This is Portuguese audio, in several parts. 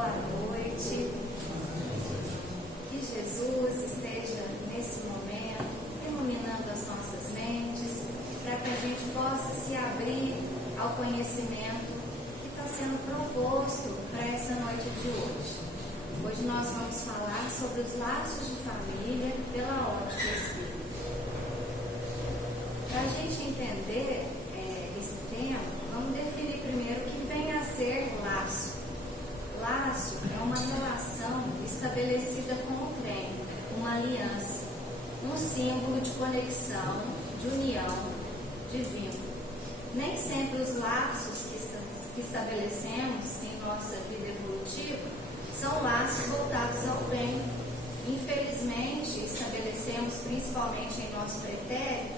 boa noite. Que Jesus esteja nesse momento iluminando as nossas mentes, para que a gente possa se abrir ao conhecimento que está sendo proposto para essa noite de hoje. Hoje nós vamos falar sobre os laços de família pela ótica espírita. Para a gente entender esse tema, vamos definir primeiro o que vem a ser laço. Laço é uma relação estabelecida com o trem, uma aliança, um símbolo de conexão, de união, de vínculo. Nem sempre os laços que estabelecemos em nossa vida evolutiva são laços voltados ao bem. Infelizmente, estabelecemos, principalmente em nosso pretérito,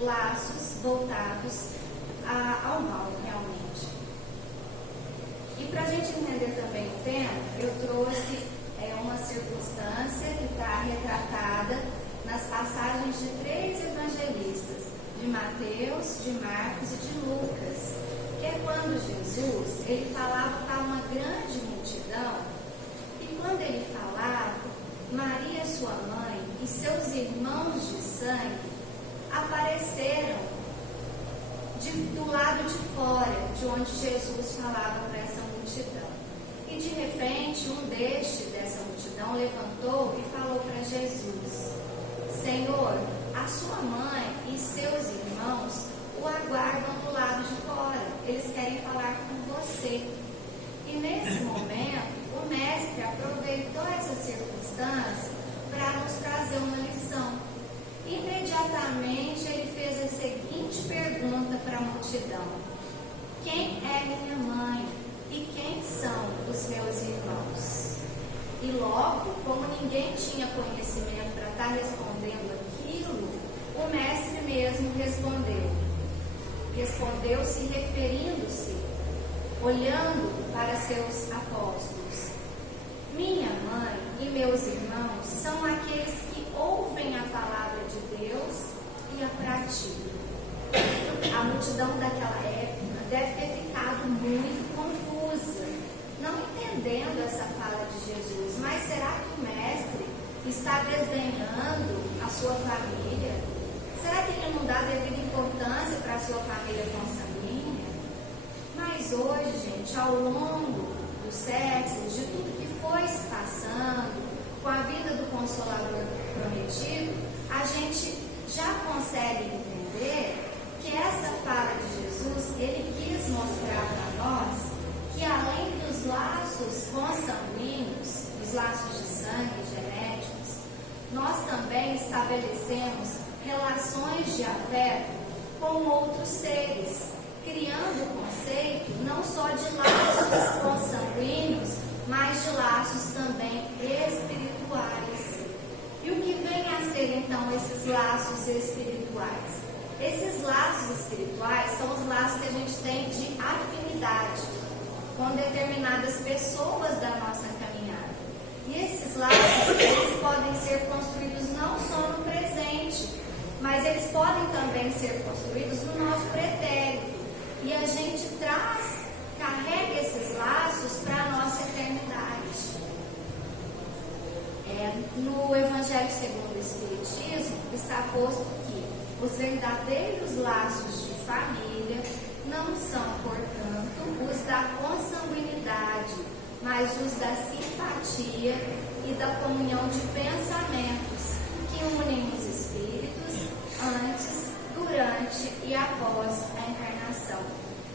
laços voltados ao mal, realmente. E para a gente entender também o tema, eu trouxe uma circunstância que está retratada nas passagens de 3 evangelistas, de Mateus, de Marcos e de Lucas, que é quando Jesus ele falava para uma grande multidão, e quando ele falava, Maria, sua mãe, e seus irmãos de sangue apareceram do lado de fora, de onde Jesus falava para essa multidão. E de repente, um dessa multidão levantou e falou para Jesus: Senhor, a sua mãe e seus irmãos o aguardam do lado de fora. Eles querem falar com você. E nesse momento, o mestre aproveitou essa circunstância para nos trazer uma lição. Imediatamente ele fez a seguinte pergunta para a multidão: quem é minha mãe e quem são os meus irmãos? E logo, como ninguém tinha conhecimento para estar respondendo aquilo, o mestre mesmo respondeu. Respondeu-se referindo-se, olhando para seus apóstolos: minha mãe e meus irmãos são aqueles que ouvem a palavra de Deus e a praticam. A multidão daquela época deve ter ficado muito confusa, não entendendo essa fala de Jesus. Mas será que o mestre está desdenhando a sua família? Será que ele não dá devida importância para a sua família consanguínea? Mas hoje, gente, ao longo dos séculos, de tudo que foi se passando, com a vida do Consolador prometido, a gente já consegue entender que essa fala de Jesus, ele quis mostrar para nós que além dos laços consanguíneos, os laços de sangue, genéticos, nós também estabelecemos relações de afeto com outros seres, criando o conceito não só de laços consanguíneos, mas de laços também espirituais. E o que vem a ser então esses laços espirituais? Esses laços espirituais são os laços que a gente tem de afinidade com determinadas pessoas da nossa caminhada. E esses laços, eles podem ser construídos não só no presente, mas eles podem também ser construídos no nosso pretérito. E a gente carrega esses laços para a nossa eternidade. No Evangelho segundo o Espiritismo está posto que os verdadeiros laços de família não são, portanto, os da consanguinidade, mas os da simpatia e da comunhão de pensamentos que unem os espíritos antes, durante e após a encarnação.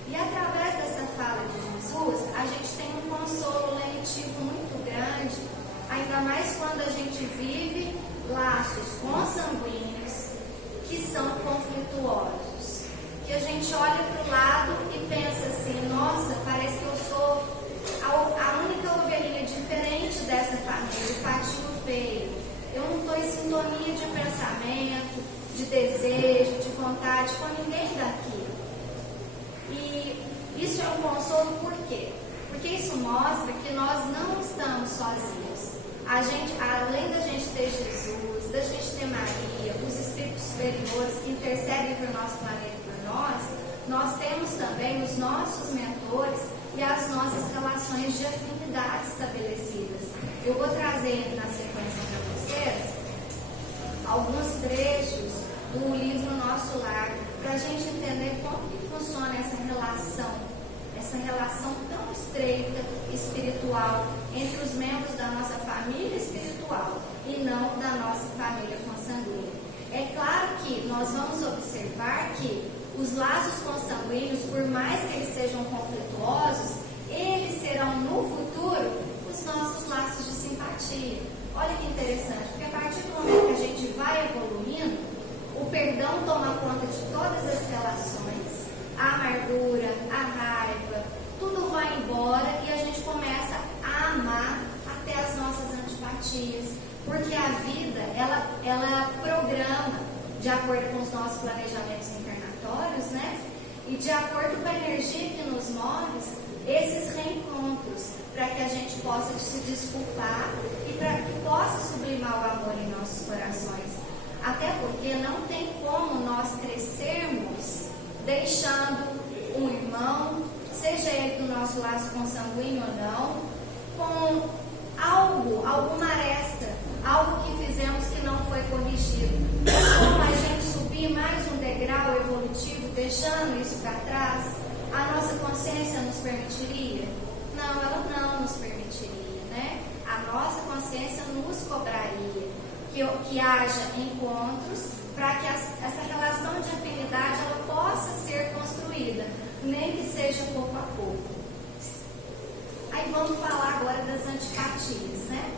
E através dessa fala de Jesus, a gente tem um consolo letivo muito grande, ainda mais quando a gente vive laços consanguíneos que são conflituosos. Que a gente olha para o lado e pensa assim: nossa, parece que eu sou a única ovelhinha diferente dessa família, o patinho feio. Eu não estou em sintonia de pensamento, de desejo, de vontade com ninguém daqui. E isso é um consolo por quê? Porque isso mostra que nós não estamos sozinhos. A gente, além da gente ter Jesus, da gente ter Maria, os espíritos superiores que intercedem por nosso planeta e por nós temos também os nossos mentores e as nossas relações de afinidade estabelecidas. Eu vou trazer na sequência para vocês alguns trechos do livro Nosso Lar, para a gente entender como que funciona essa relação tão estreita, espiritual, entre os membros da nossa família espiritual e não da nossa família consanguínea. É claro que nós vamos observar que os laços consanguíneos, por mais que eles sejam conflituosos, eles serão no futuro os nossos laços de simpatia. Olha que interessante, porque a partir do momento que a gente vai evoluindo, o perdão toma conta de todas as relações, a amargura, a raiva, tudo vai embora e a gente começa a amar até as nossas antipatias, porque a vida, ela programa de acordo com os nossos planejamentos encarnatórios, né? E de acordo com a energia que nos move, esses reencontros, para que a gente possa se desculpar e para que possa sublimar o amor em nossos corações. Até porque não tem como nós crescermos deixando um irmão, seja ele do nosso laço consanguíneo ou não, com alguma aresta, algo que fizemos que não foi corrigido. Como a gente subir mais um degrau evolutivo, deixando isso para trás, a nossa consciência nos permitiria? Não, ela não nos permitiria, né? A nossa consciência nos cobraria que haja encontros para que essa relação de afinidade ela possa ser construída, nem que seja pouco a pouco. Aí vamos falar agora das antipatias, né?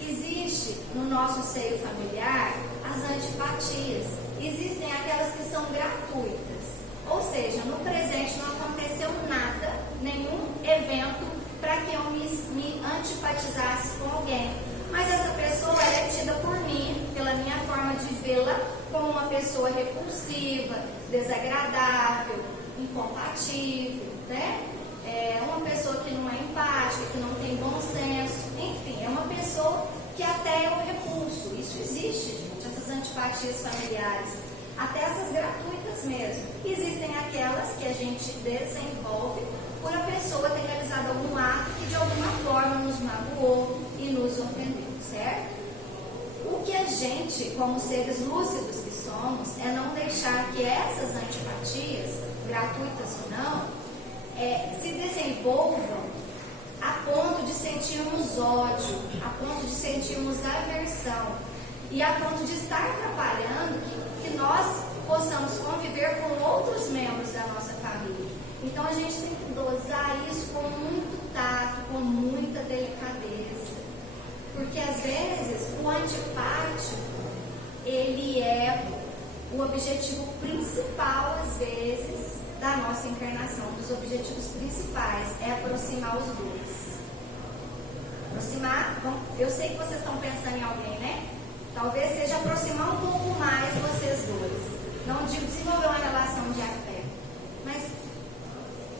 Existe no nosso seio familiar as antipatias. Existem aquelas que são gratuitas, ou seja, no presente não aconteceu nada, nenhum evento para que eu me antipatizasse com alguém. Mas essa pessoa é tida por mim, pela minha forma de vê-la, como uma pessoa repulsiva, desagradável, incompatível, né? É uma pessoa que não é empática, que não tem bom senso, enfim, é uma pessoa que até é um repulso. Isso existe, gente, essas antipatias familiares, até essas gratuitas mesmo. Existem aquelas que a gente desenvolve por a pessoa ter realizado algum ato que de alguma forma nos magoou e nos ofendeu, certo? O que a gente, como seres lúcidos que somos, é não deixar que essas antipatias, gratuitas ou não, se desenvolvam a ponto de sentirmos ódio, a ponto de sentirmos aversão e a ponto de estar atrapalhando que nós possamos conviver com outros membros da nossa família. Então a gente tem que dosar isso com muito tato, com muita delicadeza, porque às vezes o antipático ele é o objetivo principal, às vezes, da nossa encarnação. Um dos objetivos principais é aproximar os dois. Aproximar, eu sei que vocês estão pensando em alguém, né? Talvez seja aproximar um pouco mais vocês dois. Não digo desenvolver uma relação de afeto, mas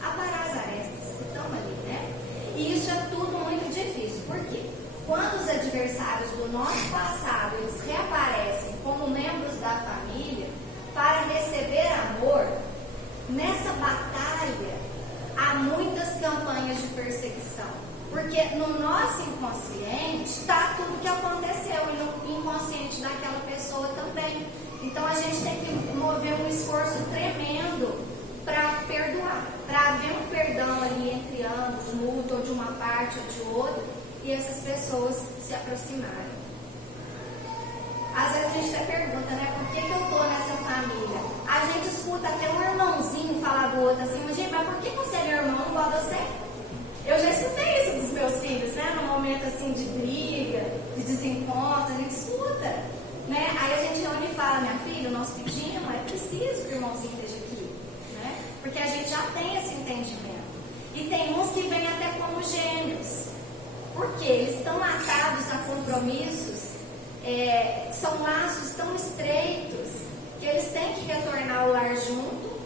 aparar as arestas que estão ali, né? E isso é tudo muito difícil. Por quê? Quando os adversários do nosso passado, eles reaparecem como membros da família para receber amor, nessa batalha há muitas campanhas de perseguição. Porque no nosso inconsciente está tudo que aconteceu e no inconsciente daquela pessoa também. Então a gente tem que mover um esforço tremendo para perdoar, para haver um perdão ali entre ambos, mútuo, ou de uma parte ou de outra, e essas pessoas se aproximarem. Às vezes a gente até pergunta, né, por que eu estou nessa família? A gente escuta até um irmãozinho falar do outro assim, gente, mas por que você é meu irmão igual a você? Eu já escutei isso dos meus filhos, né, num momento assim de briga, de desencontro, a gente escuta, né? Aí a gente reúne e fala, minha filha, o nosso pedinho é preciso que o irmãozinho esteja aqui, né? Porque a gente já tem esse entendimento. E tem uns que vêm até como gêmeos, porque eles estão atados a compromissos, são laços tão estreitos que eles têm que retornar o lar junto,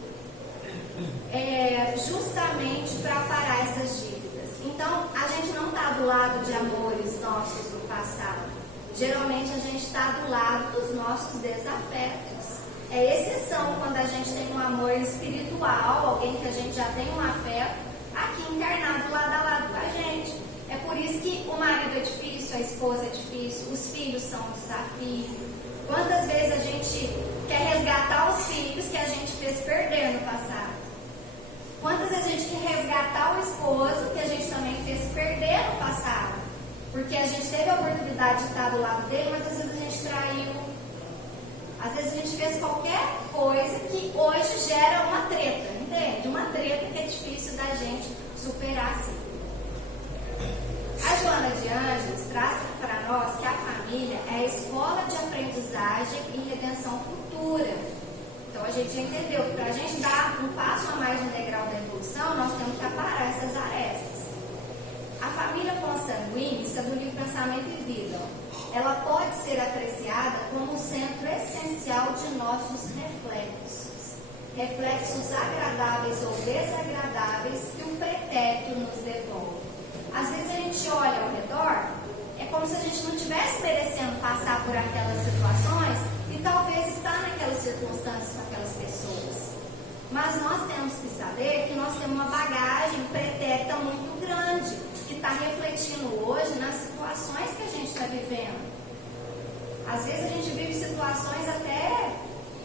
justamente para parar essas dívidas. Então, a gente não está do lado de amores nossos do passado. Geralmente, a gente está do lado dos nossos desafetos. É exceção quando a gente tem um amor espiritual, alguém que a gente já tem um afeto, aqui encarnado lado a lado com a gente. É por isso que o marido é difícil, a esposa é difícil, os filhos são um desafio. Quantas vezes a gente quer resgatar os filhos que a gente fez perder no passado? Quantas vezes a gente quer resgatar o esposo que a gente também fez perder no passado? Porque a gente teve a oportunidade de estar do lado dele, mas às vezes a gente traiu. Às vezes a gente fez qualquer coisa que hoje gera uma treta, entende? Uma treta que é difícil da gente superar assim. A Joana de Ângeles traz para nós que a família é a escola de aprendizagem e redenção futura. Então a gente já entendeu que para a gente dar um passo a mais no degrau da evolução, nós temos que aparar essas arestas. A família consanguínea, isso é do livro Pensamento e Vida, ela pode ser apreciada como o centro essencial de nossos reflexos. Reflexos agradáveis ou desagradáveis que o pretérito nos devolve. Às vezes a gente olha ao redor, é como se a gente não estivesse merecendo passar por aquelas situações e talvez estar naquelas circunstâncias com aquelas pessoas. Mas nós temos que saber que nós temos uma bagagem pretérita muito grande, que está refletindo hoje nas situações que a gente está vivendo. Às vezes a gente vive situações até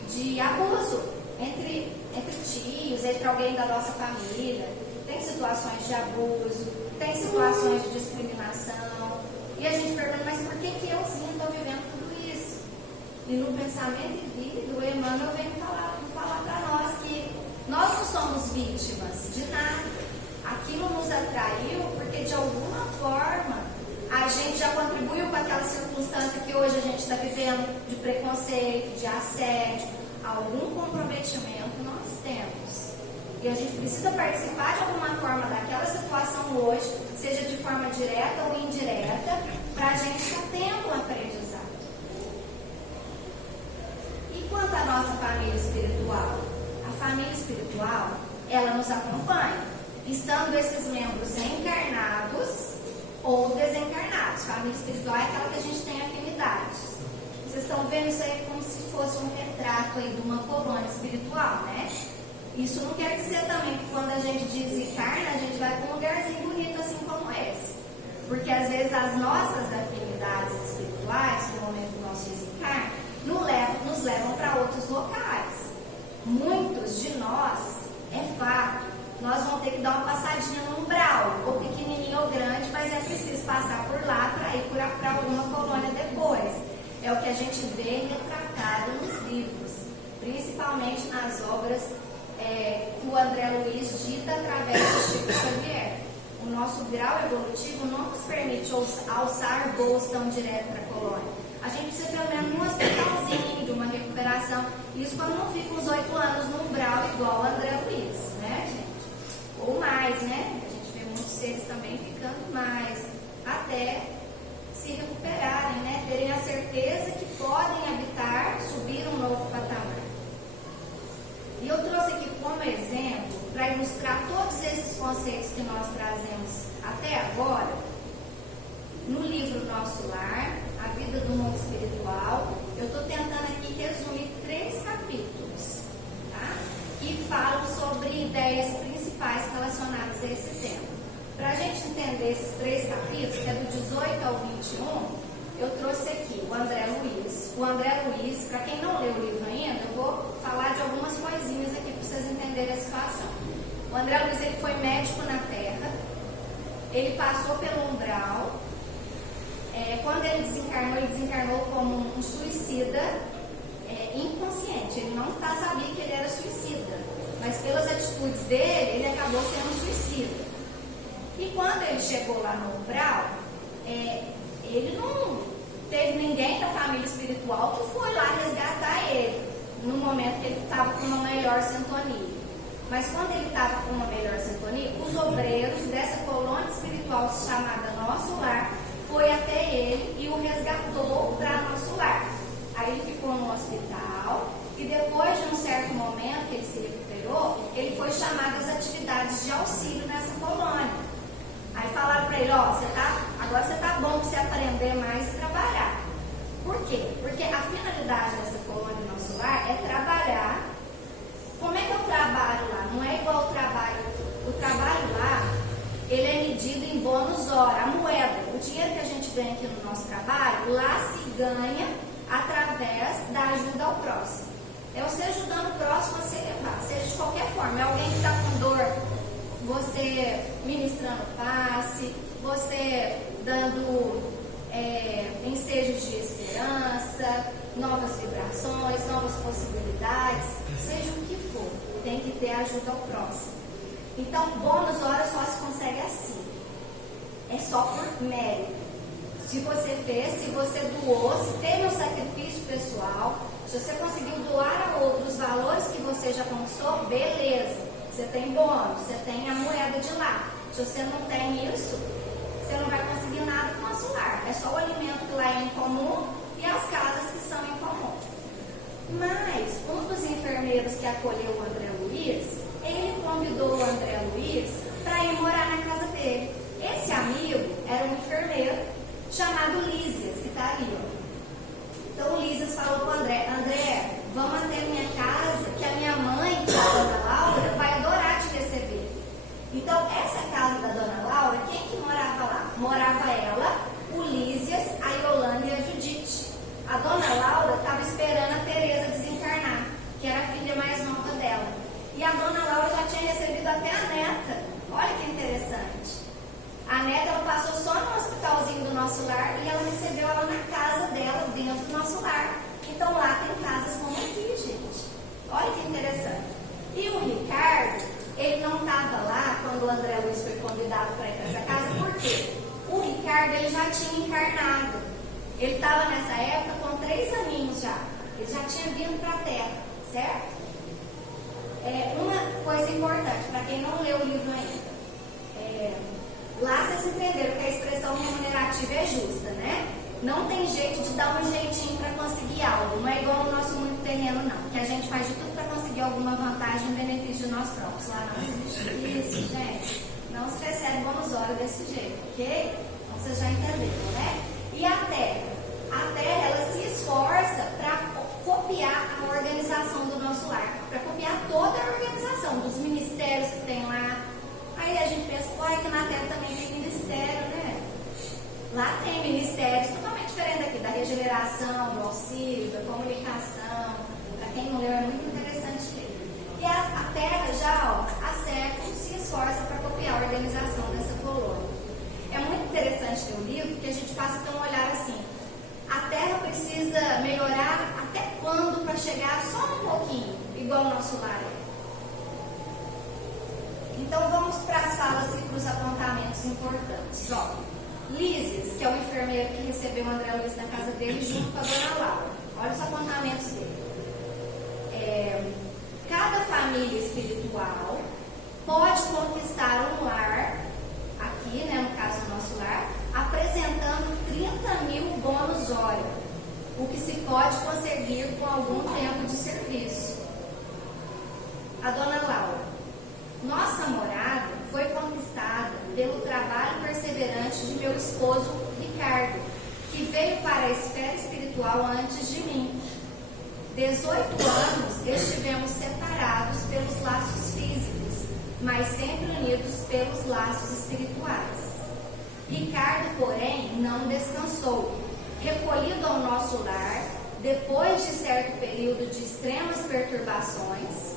de abuso entre tios, entre alguém da nossa família. Tem situações de abuso, tem situações de discriminação. E a gente pergunta, mas por que euzinho estou vivendo tudo isso? E no Pensamento e Vida, o Emmanuel vem falar para nós que nós não somos vítimas de nada. Aquilo nos atraiu porque de alguma forma a gente já contribuiu com aquela circunstância que hoje a gente está vivendo de preconceito, de assédio. Algum comprometimento nós temos. E a gente precisa participar de alguma forma daquela situação hoje, seja de forma direta ou indireta, para a gente estar tendo um aprendizado. E quanto à nossa família espiritual? A família espiritual, ela nos acompanha, estando esses membros encarnados ou desencarnados. Família espiritual é aquela que a gente tem afinidades. Vocês estão vendo isso aí como se fosse um retrato aí de uma colônia espiritual, né? Isso não quer dizer também que quando a gente desencarna, a gente vai para um lugarzinho bonito assim como esse. Porque às vezes as nossas afinidades espirituais, no momento do nosso desencarne, nos levam para outros locais. Muitos de nós, é fato, nós vamos ter que dar uma passadinha no umbral, ou pequenininho ou grande, mas é preciso passar por lá para ir para alguma colônia depois. É o que a gente vê retratado nos livros, principalmente nas obras que o André Luiz dita através do Chico Xavier. O nosso grau evolutivo não nos permite alçar voos tão direto para a colônia. A gente precisa pelo menos de um hospitalzinho, de uma recuperação. Isso quando não fica uns 8 anos no umbral igual o André Luiz, né, gente? Ou mais, né? A gente vê muitos seres também ficando mais, até se recuperarem, né? Terem a certeza que podem habitar, subir um novo patamar. E eu trouxe aqui como exemplo, para ilustrar todos esses conceitos que nós trazemos até agora, no livro Nosso Lar, A Vida do Mundo Espiritual, eu estou tentando aqui resumir 3 capítulos, tá? Que falam sobre ideias principais relacionadas a esse tema. Para a gente entender esses 3 capítulos, que é do 18 ao 21, eu trouxe aqui o André Luiz. O André Luiz, para quem não leu o livro ainda, eu vou falar de algumas coisinhas aqui para vocês entenderem a situação. O André Luiz, ele foi médico na Terra, ele passou pelo umbral. Quando ele desencarnou como um suicida inconsciente. Ele não sabia que ele era suicida, mas pelas atitudes dele, ele acabou sendo suicida. E quando ele chegou lá no umbral, ele não teve ninguém da família espiritual que foi lá resgatar ele no momento que ele estava com uma melhor sintonia. Mas quando ele estava com uma melhor sintonia, os obreiros dessa colônia espiritual chamada Nosso Lar foi até ele e o resgatou para Nosso Lar. Aí ele ficou no hospital e depois de um certo momento que ele se recuperou, ele foi chamado às atividades de auxílio nessa colônia. Aí falaram para ele, agora você está bom para você aprender mais e trabalhar. Por quê? Porque a finalidade dessa colônia Nosso Lar é trabalhar. Como é que eu trabalho lá? Não é igual o trabalho lá ele é medido em bônus hora, a moeda, o dinheiro que a gente ganha aqui no nosso trabalho, lá se ganha através da ajuda ao próximo. É você ajudando o próximo a se elevar, seja de qualquer forma. É alguém que está com dor, você ministrando passe, você dando ensejos de esperança, novas vibrações, novas possibilidades, seja o que for, tem que ter ajuda ao próximo. Então, bônus hora só se consegue assim. É só por mérito. Se você fez, se você doou, se teve um sacrifício pessoal, se você conseguiu doar a outros os valores que você já conquistou, beleza. Você tem bônus, você tem a moeda de lá. Se você não tem isso, você não vai conseguir nada com o nosso lar. É só o alimento que lá é em comum e as casas que são em comum. Mas um dos enfermeiros que acolheu o André Luiz, ele convidou o André Luiz para ir morar na casa dele. Esse amigo era um enfermeiro chamado Lísias, que está ali. Ó. Então o Lísias falou para o André: André, vamos até minha casa, que a minha mãe, que é a Dona Laura, vai adorar te receber. Então essa casa da Dona Laura, quem que morava lá? Morava ela, o Lísias, a Yolanda e a Judite. A Dona Laura estava esperando a Tereza desencarnar, que era a filha mais nova dela. E a Dona Laura já tinha recebido até a neta. Olha que interessante. A neta, ela passou só no hospitalzinho do nosso lar e ela recebeu ela na casa dela, dentro do nosso lar. Então lá tem casas como aqui, gente. Olha que interessante. E o Ricardo, ele não estava lá quando o André Luiz foi convidado para ir para essa casa, por quê? O Ricardo, ele já tinha encarnado. Ele estava nessa época com 3 aninhos já. Ele já tinha vindo para a Terra, certo? Uma coisa importante, para quem não leu o livro ainda. Lá vocês entenderam que a expressão remunerativa é justa, né? Não tem jeito de dar um jeitinho para conseguir algo. Não é igual no nosso mundo terreno, não. Que a gente faz de tudo para conseguir alguma vantagem e benefício de nós próprios. Lá não existe isso, gente. Não se recebe bônus hora desse jeito, ok? Então vocês já entenderam, né? E a Terra? A Terra, ela se esforça para copiar a organização do nosso lar. Para copiar toda a organização, dos ministérios que tem lá. Aí a gente pensa, olha que na Terra também tem ministério, né? Lá tem ministérios totalmente diferentes daqui, da regeneração, do auxílio, da comunicação. Para quem não leu, é muito interessante ler. E a Terra já, há séculos, se esforça para copiar a organização dessa colônia. É muito interessante ter o livro, porque a gente passa a ter um olhar assim. A Terra precisa melhorar até quando para chegar só um pouquinho, igual o nosso lar é. Então vamos para as falas e para os apontamentos importantes. Ó, Lísias, que é o enfermeiro que recebeu o André Luiz na casa dele junto com a Dona Laura. Olha os apontamentos dele. Cada família espiritual pode conquistar um lar, aqui, né, no caso do nosso lar, apresentando 30.000 bônus hora, o que se pode conseguir com algum tempo de serviço. A Dona Laura: nossa morada foi conquistada pelo trabalho perseverante de meu esposo Ricardo, que veio para a esfera espiritual antes de mim. 18 anos estivemos separados pelos laços físicos, mas sempre unidos pelos laços espirituais. Ricardo, porém, não descansou. Recolhido ao nosso lar, depois de certo período de extremas perturbações,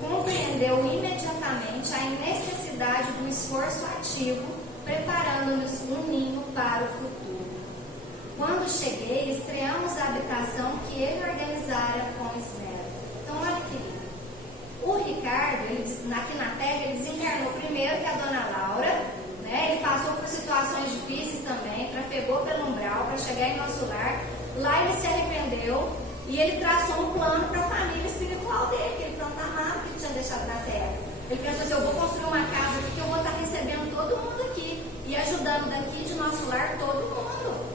compreendeu imediatamente a necessidade do esforço ativo, preparando-nos um ninho para o futuro. Quando cheguei, estreamos a habitação que ele organizara com esmero. Então, olha que lindo. O Ricardo, aqui na Terra, ele desencarnou primeiro que a Dona Laura, né? Ele passou por situações difíceis também, trafegou pelo umbral para chegar em nosso lar. Lá ele se arrependeu e ele traçou um plano para a família espiritual dele, que ele tanto amava, que ele tinha deixado na Terra. Ele pensou assim: eu vou construir uma casa aqui que eu vou estar recebendo todo mundo aqui e ajudando daqui de nosso lar todo mundo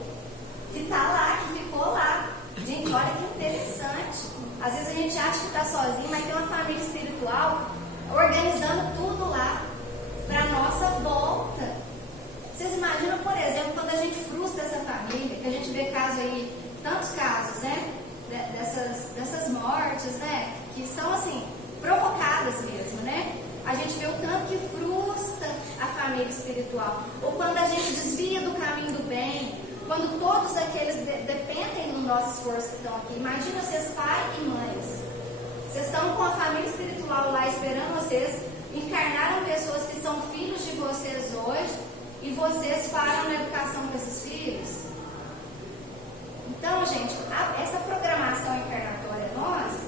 que está lá, que ficou lá. Gente, olha que interessante. Às vezes a gente acha que está sozinho, mas tem uma família espiritual organizando tudo lá para nossa volta. Vocês imaginam, por exemplo, quando a gente frustra essa família, que a gente vê casos aí, tantos casos, né? Dessas mortes, né? Que são assim, provocadas mesmo, né? A gente vê o tanto que frustra a família espiritual, ou quando a gente desvia do caminho do bem, quando todos aqueles dependem do nosso esforço que estão aqui. Imagina vocês, pai e mães, vocês estão com a família espiritual lá esperando vocês, encarnaram pessoas que são filhos de vocês hoje, e vocês param na educação desses filhos. Então, gente, essa programação encarnatória nossa,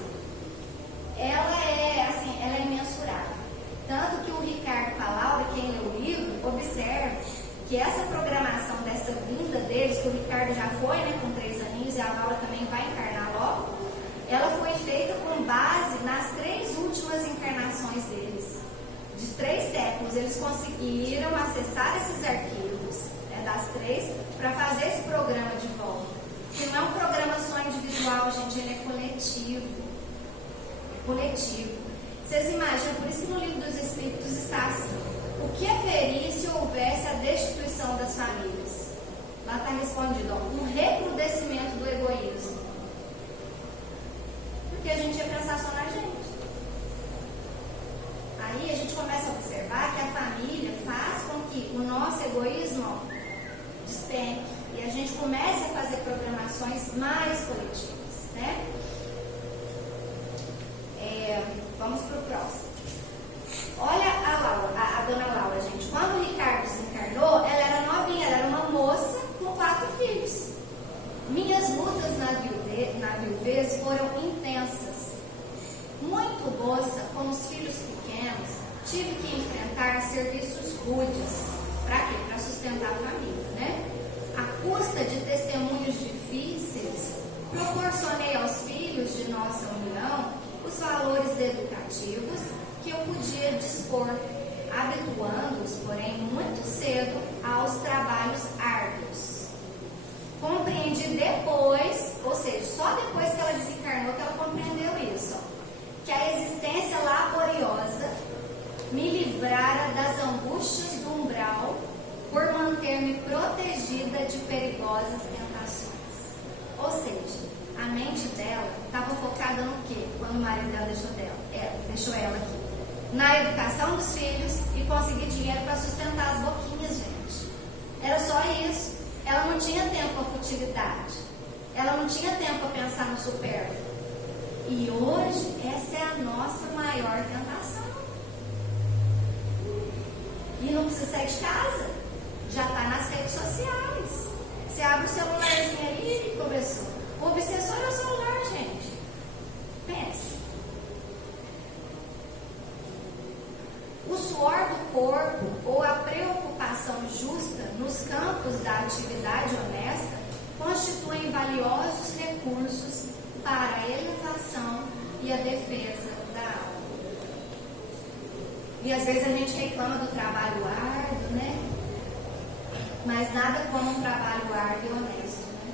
ela é imensurável. Tanto que o Ricardo com a Laura, quem lê o livro, observa que essa programação dessa vinda deles, que o Ricardo já foi, né, com 3 aninhos, e a Laura também vai encarnar logo, ela foi feita com base nas 3 últimas encarnações deles. De 3 séculos, eles conseguiram acessar esses arquivos, né, das 3, para fazer esse programa de volta. Que não é um programa só individual, gente, ele é coletivo. É coletivo. Vocês imaginam, por isso que no livro dos Espíritos está assim: o que haveria se houvesse a destituição das famílias? Lá está respondido, ó, um recrudescimento do egoísmo. Porque a gente ia pensar só na gente. Aí a gente começa a observar que a família faz com que o nosso egoísmo, ó, despenque. E a gente começa a fazer programações mais coletivas, né? Vamos para o próximo. Olha a Laura, a dona Laura, gente. Quando o Ricardo desencarnou, ela era novinha, ela era uma moça com 4 filhos. Minhas lutas na viuvez foram intensas. Muito moça, com os filhos pequenos, tive que enfrentar serviços rudes. Para quê? Para sustentar a família, né? À custa de testemunhos difíceis, proporcionei aos filhos de nossa união os valores educativos que eu podia dispor, habituando-os, porém, muito cedo aos trabalhos árduos. Compreendi depois, ou seja, só depois que ela desencarnou que ela compreendeu isso, que a existência laboriosa me livrara das angústias do umbral por manter-me protegida de perigosas tentações. Ou seja, a mente dela estava focada no quê? Quando o marido dela deixou ela aqui. Na educação dos filhos e conseguir dinheiro para sustentar as boquinhas, gente. Era só isso. Ela não tinha tempo para futilidade. Ela não tinha tempo para pensar no supérfluo. E hoje, essa é a nossa maior tentação. E não precisa sair de casa. Já está nas redes sociais. Você abre o celularzinho ali e começou. O obsessor é o celular, gente. Pense. O suor do corpo ou a preocupação justa nos campos da atividade honesta constituem valiosos recursos para a elevação e a defesa da alma. E às vezes a gente reclama do trabalho árduo, né? Mas nada como um trabalho árduo e honesto, né?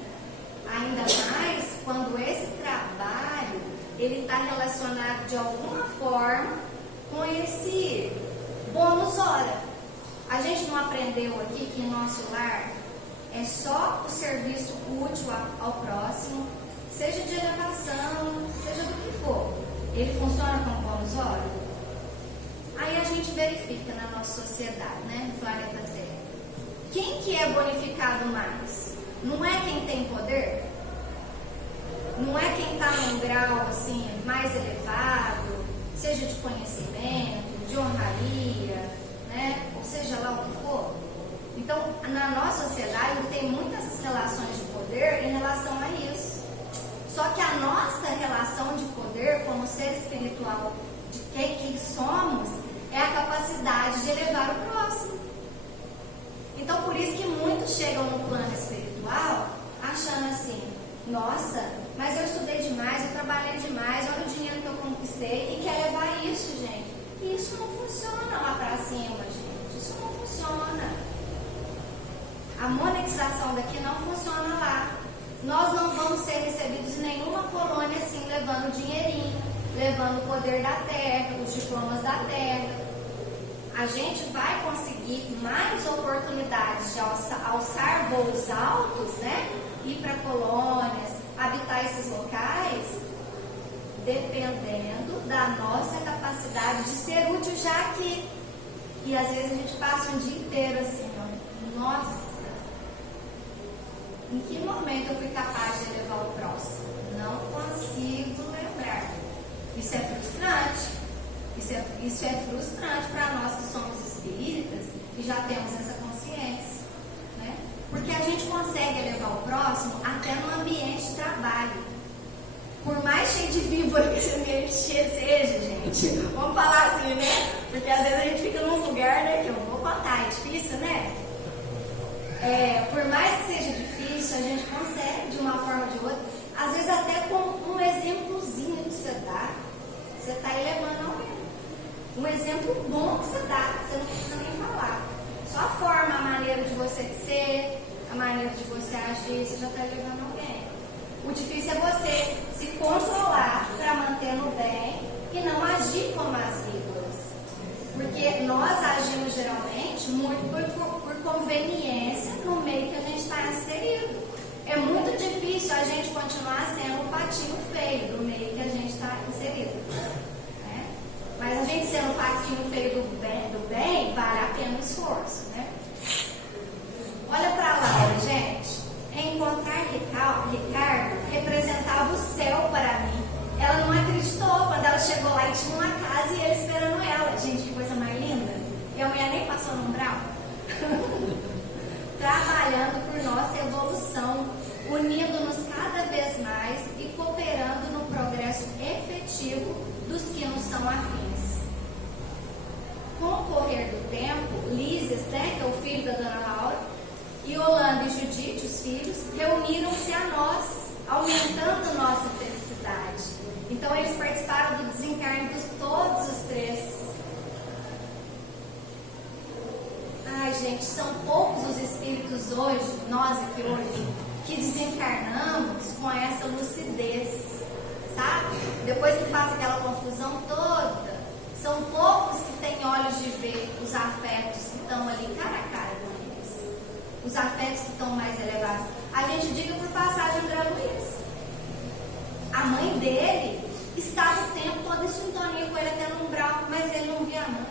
Ainda mais quando esse trabalho ele está relacionado de alguma forma com esse bônus hora. A gente não aprendeu aqui que em nosso lar é só o serviço útil ao próximo, seja de elevação, seja do que for. Ele funciona como bônus hora? Aí a gente verifica na nossa sociedade, né, no planeta Terra. Quem que é bonificado mais? Não é quem tem poder? Não é quem está num grau assim mais elevado, seja de conhecimento, de honraria, né? Ou seja lá o que for. Então, na nossa sociedade tem muitas relações de poder em relação a isso. Só que a nossa relação de poder como ser espiritual, de quem somos, é a capacidade de elevar o próximo. Então, por isso que muitos chegam no plano espiritual achando assim: nossa, mas eu estudei demais, eu trabalhei demais, olha o dinheiro que eu conquistei, e quer levar isso, gente. E isso não funciona lá pra cima, gente. Isso não funciona. A monetização daqui não funciona lá. Nós não vamos ser recebidos em nenhuma colônia assim, levando dinheirinho, levando o poder da terra, os diplomas da terra. A gente vai conseguir mais oportunidades de alçar voos altos, né? Ir para colônias, habitar esses locais, dependendo da nossa capacidade de ser útil já aqui. E às vezes a gente passa um dia inteiro assim, ó, nossa, em que momento eu fui capaz de elevar o próximo? Não consigo lembrar. Isso é frustrante. Isso é frustrante para nós que somos espíritas e já temos essa consciência, né? Porque a gente consegue elevar o próximo até no ambiente de trabalho. Por mais cheio de víbora que esse ambiente seja, gente, vamos falar assim, né? Porque às vezes a gente fica num lugar, né, que eu vou contar, é difícil, né? Por mais que seja difícil, a gente consegue, de uma forma ou de outra, às vezes até com um exemplozinho que você dá, você está elevando alguém. Um exemplo bom que você dá, você não precisa nem falar. Só a forma, a maneira de você ser, a maneira de você agir, você já está elevando alguém. O difícil é você se controlar para manter no bem e não agir como as víboras. Porque nós agimos geralmente muito por conveniência no meio que a gente está inserido. É muito difícil a gente continuar sendo o patinho feio do meio que a gente está inserido. Né? Mas a gente sendo o patinho feio do bem vale a pena o esforço. Né? Olha para lá, gente. Encontrar Ricardo representava o céu para mim. Ela não acreditou quando ela chegou lá e tinha uma casa e ele esperando ela. Gente, que coisa mais linda. E a mulher nem passou no umbral. Trabalhando por nossa evolução, unindo-nos cada vez mais e cooperando no progresso efetivo dos que nos são afins. Com o correr do tempo, Lísias, né, que é o filho da Dona Laura, e Holanda e Judite, os filhos, reuniram-se a nós, aumentando nossa felicidade. Então eles participaram do desencarne de todos os três. Ai, gente, são poucos os espíritos hoje, nós aqui hoje, que desencarnamos com essa lucidez, sabe? Depois que passa aquela confusão toda, são poucos que têm olhos de ver os afetos que estão ali cara a cara com eles. Os afetos que estão mais elevados. A gente diga por passagem André Luiz. A mãe dele estava o tempo todo em sintonia com ele até no umbral, mas ele não via a mãe.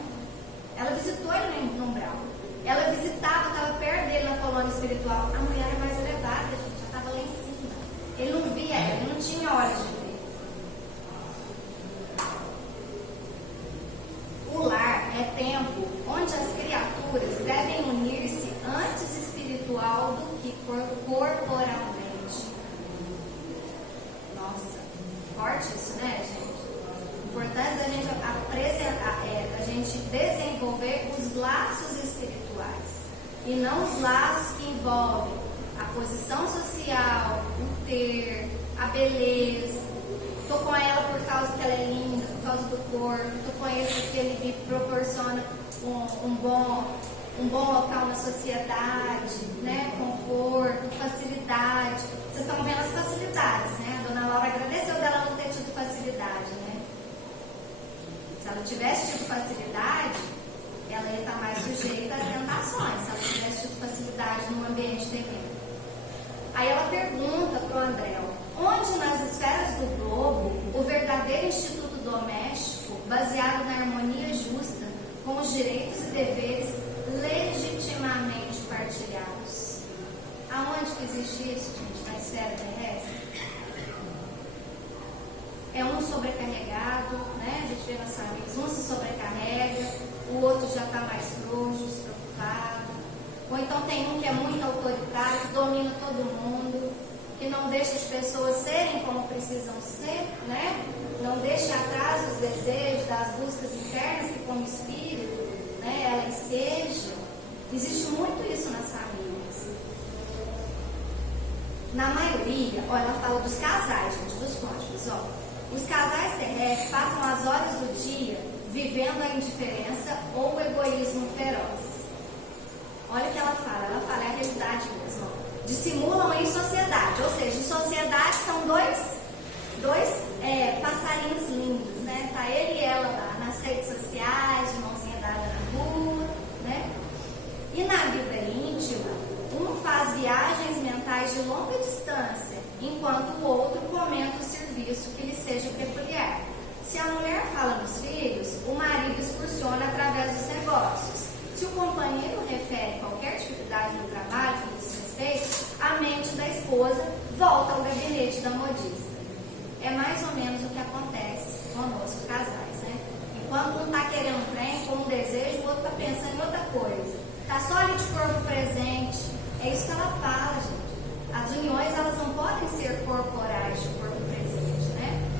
Ela visitou ele no umbral. Ela visitava, estava perto dele na colônia espiritual. A mulher era mais elevada, gente, já estava lá em cima. Ele não via ela, ele não tinha olhos de ver. O lar é tempo onde as criaturas devem unir-se antes espiritual do que corporalmente. Nossa, forte isso, né, gente? Importante da gente apresentar, da gente desenvolver os laços espirituais e não os laços que envolvem a posição social, o ter, a beleza. Estou com ela por causa que ela é linda, por causa do corpo. Estou com ele porque ele me proporciona um bom local na sociedade, né? Conforto, facilidade. Vocês estão vendo as facilidades, né? A Dona Laura agradeceu dela não ter tido facilidade, né? Se ela tivesse tido facilidade, ela ia estar mais sujeita às tentações. Se ela tivesse tido facilidade no ambiente terreno. Aí ela pergunta para o André: onde nas esferas do globo o verdadeiro instituto doméstico, baseado na harmonia justa, com os direitos e deveres legitimamente partilhados? Aonde que existe isso, gente, na esfera terrestre? É um sobrecarregado, né? A gente vê nas famílias, um se sobrecarrega, o outro já está mais frouxo, despreocupado. Ou então tem um que é muito autoritário, que domina todo mundo, que não deixa as pessoas serem como precisam ser, né? Não deixa atrás os desejos das buscas internas que como espírito, né, elas sejam. Existe muito isso nas famílias. Na maioria, ó, ela fala dos casais, gente, dos cônjuges, ó. Os casais terrestres passam as horas do dia vivendo a indiferença ou o egoísmo feroz. Olha o que ela fala, é a realidade mesmo. Dissimulam em sociedade, ou seja, em sociedade são dois passarinhos lindos, né? Tá ele e ela lá nas redes sociais, de mãozinha dada na rua, né? E na vida íntima, um faz viagens mentais de longa distância, enquanto o outro comenta o serviço que lhe seja peculiar. Se a mulher fala nos filhos, o marido excursiona através dos negócios. Se o companheiro refere qualquer dificuldade no trabalho que diz respeito, a mente da esposa volta ao gabinete da modista. É mais ou menos o que acontece conosco, casais, né? Enquanto um está querendo um trem com um desejo, o outro está pensando em outra coisa. Está só ali de corpo presente. É isso que ela fala, gente. As uniões, elas não podem ser corporais de corpo presente, né?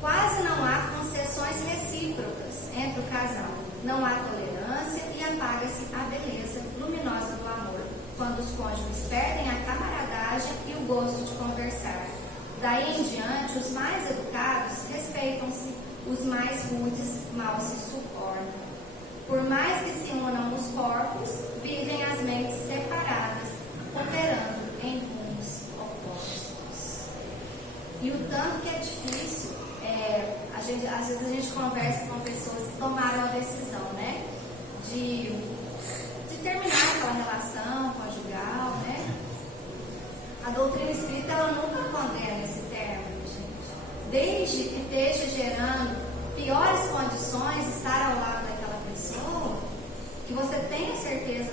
Quase não há concessões recíprocas entre o casal. Não há tolerância e apaga-se a beleza luminosa do amor, quando os cônjuges perdem a camaradagem e o gosto de conversar. Daí em diante, os mais educados respeitam-se, os mais rudes mal se suportam. Por mais que se unam os corpos, vivem as mentes separadas, operando em rumos opostos. E o tanto que é difícil, às vezes a gente conversa com pessoas que tomaram a decisão, né, de terminar aquela relação conjugal, né? A doutrina espírita, ela nunca condena esse término, gente. Desde que esteja gerando piores condições, estar ao lado daquela pessoa, que você tenha certeza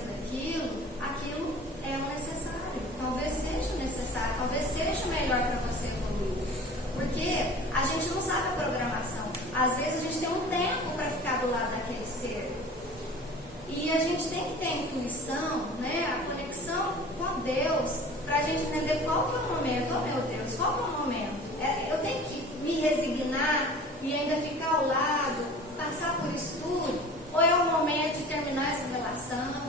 aquilo é o necessário. Talvez seja necessário, talvez seja o melhor para você evoluir. Porque a gente não sabe a programação. Às vezes a gente tem um tempo para ficar do lado daquele ser. E a gente tem que ter a intuição, né, a conexão com Deus, para a gente entender qual que é o momento. Oh meu Deus, qual que é o momento? Eu tenho que me resignar e ainda ficar ao lado, passar por isso tudo? Ou é o momento de terminar essa relação,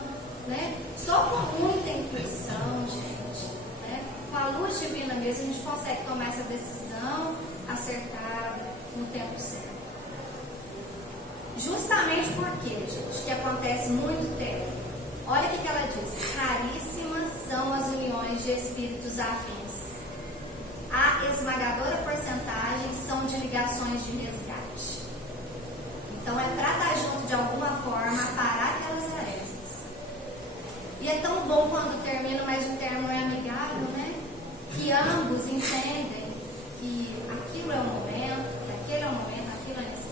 né? Só com muita intuição, gente, né? Com a luz divina mesmo, a gente consegue tomar essa decisão acertada no tempo certo. Justamente porque, gente, que acontece muito tempo. Olha o que ela diz: raríssimas são as uniões de espíritos afins. A esmagadora porcentagem são de ligações de resgate. Então é para estar junto de alguma forma, parar aquelas arestas. E é tão bom quando termina, mas o término é amigável, né? Que ambos entendem que aquilo é o momento, que aquele é o momento, aquilo é necessário.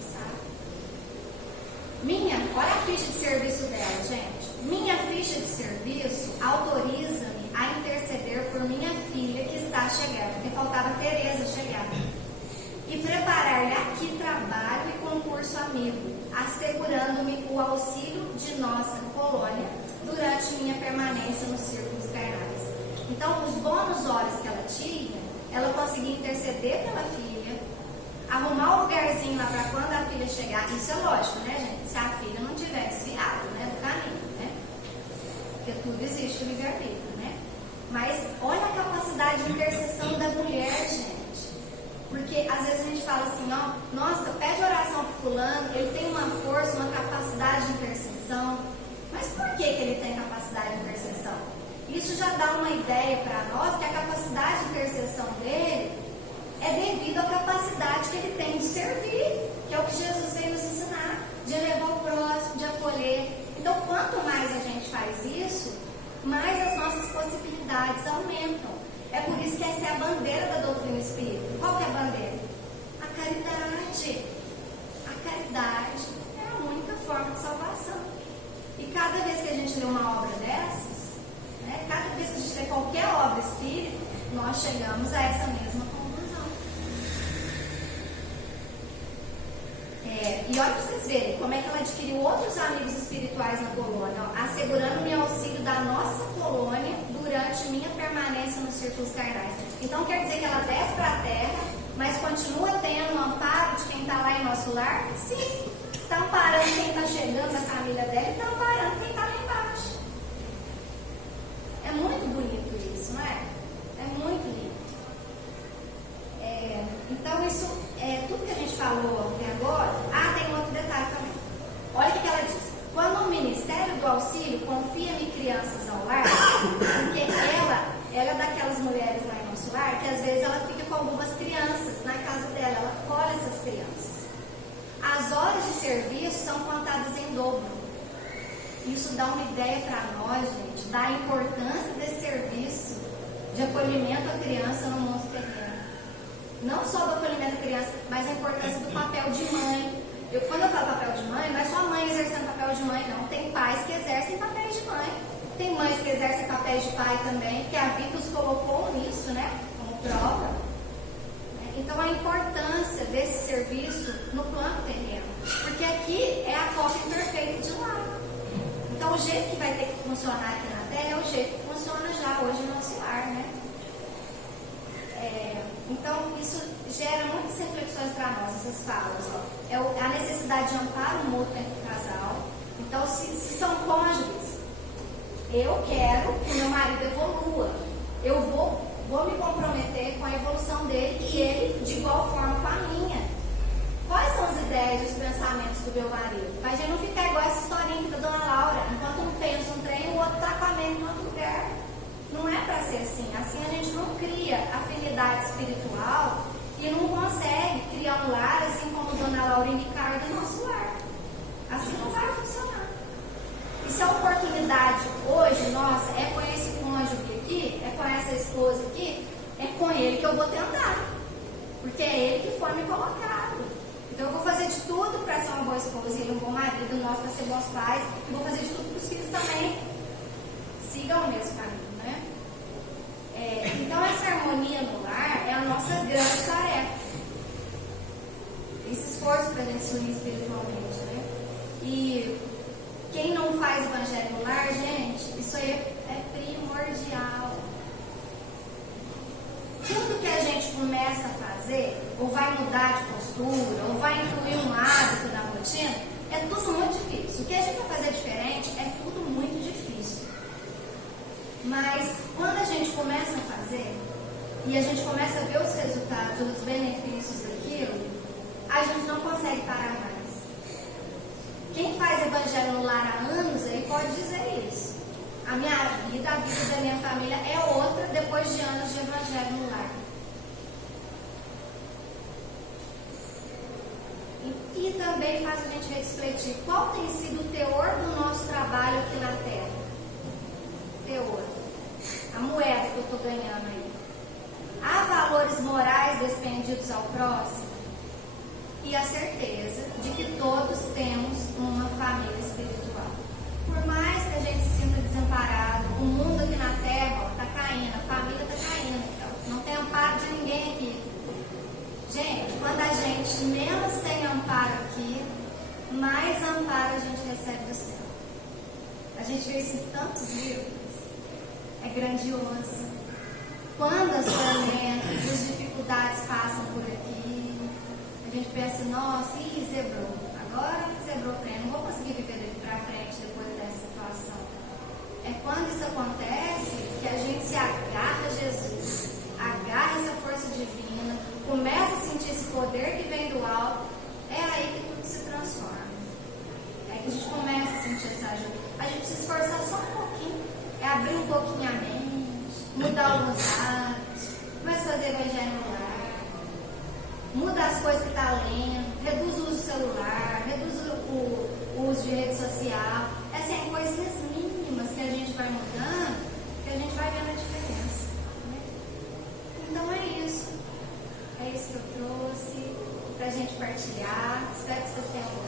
Olha a ficha de serviço dela, gente. Minha ficha de serviço autoriza-me a interceder por minha filha que está chegando, porque faltava a Tereza chegar. E preparar-lhe aqui trabalho e concurso amigo, assegurando-me o auxílio de nossa colônia durante minha permanência nos círculos carnais. Então, os bônus horas que ela tinha, ela conseguia interceder pela filha, arrumar um lugarzinho lá para quando a filha chegar. Isso é lógico, né, gente? Se a filha não tiver desviado, né, do caminho, né? Porque tudo existe o livre-arbítrio, né? Mas olha a capacidade de intercessão da mulher, gente. Porque às vezes a gente fala assim, ó, nossa, pede oração pro fulano, ele tem uma força, uma capacidade de intercessão. Mas por que ele tem capacidade de intercessão? Isso já dá uma ideia para nós que a capacidade de intercessão dele é devido à capacidade que ele tem de servir, que é o que Jesus veio nos ensinar, de elevar o próximo, de acolher. Então, quanto mais a gente faz isso, mais as nossas possibilidades aumentam. É por isso que essa é a bandeira da doutrina espírita. Qual que é a bandeira? A caridade. A caridade é a única forma de salvação. E cada vez que a gente lê uma obra dessas, né, cada vez que a gente lê qualquer obra espírita, nós chegamos a essa mesma conclusão. E olha para vocês verem como é que ela adquiriu outros amigos espirituais na colônia, ó, assegurando-me auxílio da nossa colônia durante minha permanência nos círculos carnais. Então quer dizer que ela desce para a terra, mas continua tendo o amparo de quem está lá em nosso lar? Sim, está amparando quem está chegando na família dela e está amparando quem está lá embaixo. É muito bonito isso, não é? É muito lindo. Então isso, tudo que a gente falou até agora, tem um outro detalhe também. Olha o que ela diz. Quando o Ministério do Auxílio confia-me crianças ao lar, porque ela é daquelas mulheres lá em nosso lar, que às vezes ela fica com algumas crianças na casa dela, ela colhe essas crianças. As horas de serviço são contadas em dobro. Isso dá uma ideia para nós, gente, da importância desse serviço de acolhimento à criança no mundo terreno. Não só do acolhimento da criança, mas a importância do papel de mãe. Quando eu falo papel de mãe, não é só a mãe exercendo papel de mãe, não. Tem pais que exercem papéis de mãe. Tem mães que exercem papéis de pai também, que a vida os colocou nisso, né? Como prova. Então, a importância desse serviço no plano terreno. Porque aqui é a cópia perfeita de lá. Então, o jeito que vai ter que funcionar aqui na Terra é o jeito que funciona já hoje no nosso lar, né? Então, isso gera muitas reflexões para nós, essas falas. É a necessidade de amparo mútuo entre o casal. Então, se são cônjuges, eu quero que meu marido evolua. Eu vou me comprometer com a evolução dele e ele de igual forma com a minha. Quais são as ideias e os pensamentos do meu marido? Para a gente não ficar igual essa historinha aqui da Dona Laura. Enquanto um pensa um trem, o outro está com a mente em outro lugar. Não é para ser assim. Assim a gente não cria afinidade espiritual e não consegue criar um lar assim como Dona Laurine carga do nosso lar. Assim não vai funcionar. E se a oportunidade hoje, nossa, é com esse cônjuge aqui, é com essa esposa aqui, é com ele que eu vou tentar. Porque é ele que foi me colocado. Então eu vou fazer de tudo para ser uma boa esposa e um bom marido, nós para ser bons pais, e vou fazer de tudo para os filhos também sigam o mesmo caminho, né? Então essa harmonia no lar é a nossa grande tarefa. Esse esforço para a gente se unir espiritualmente, né? E quem não faz evangelho no lar, gente, isso aí é primordial. Tudo que a gente começa a fazer, ou vai mudar de postura, ou vai incluir um hábito na rotina, é tudo muito difícil. O que a gente vai fazer diferente é tudo muito difícil. Mas quando a gente começa a fazer, e a gente começa a ver os resultados, os benefícios daquilo, a gente não consegue parar mais. Quem faz evangelho no lar há anos aí pode dizer isso. A minha vida, a vida da minha família é outra depois de anos de evangelho no lar. E também faz a gente refletir qual tem sido o teor do nosso trabalho aqui na Terra. Teor. A moeda que eu estou ganhando aí. Há valores morais despendidos ao próximo? E a certeza de que todos temos uma família espiritual. Por mais que a gente se sinta desamparado, o mundo aqui na Terra está caindo, a família está caindo, então não tem amparo de ninguém aqui. Gente, quando a gente menos tem amparo aqui, mais amparo a gente recebe do céu. A gente vê isso em tantos livros. É grandioso. Quando as tormentas, as dificuldades passam por aqui, a gente pensa, nossa, zebrou. Agora zebrou o trem, não vou conseguir viver daqui para frente depois dessa situação. É quando isso acontece que a gente se agarra a Jesus, agarra essa força divina, começa a sentir esse poder que vem do alto, é aí que tudo se transforma. É aí que a gente começa a sentir essa ajuda. A gente precisa esforçar só um pouquinho, é abrir um pouquinho a mente, mudar alguns hábitos, começa a fazer evangelho no lar, muda as coisas que está lendo, reduz o uso do celular, reduz o uso de rede social. Essas são coisinhas mínimas que a gente vai mudando, que a gente vai vendo a diferença, né? Então é isso que eu trouxe pra gente partilhar. Espero que vocês tenham gostado.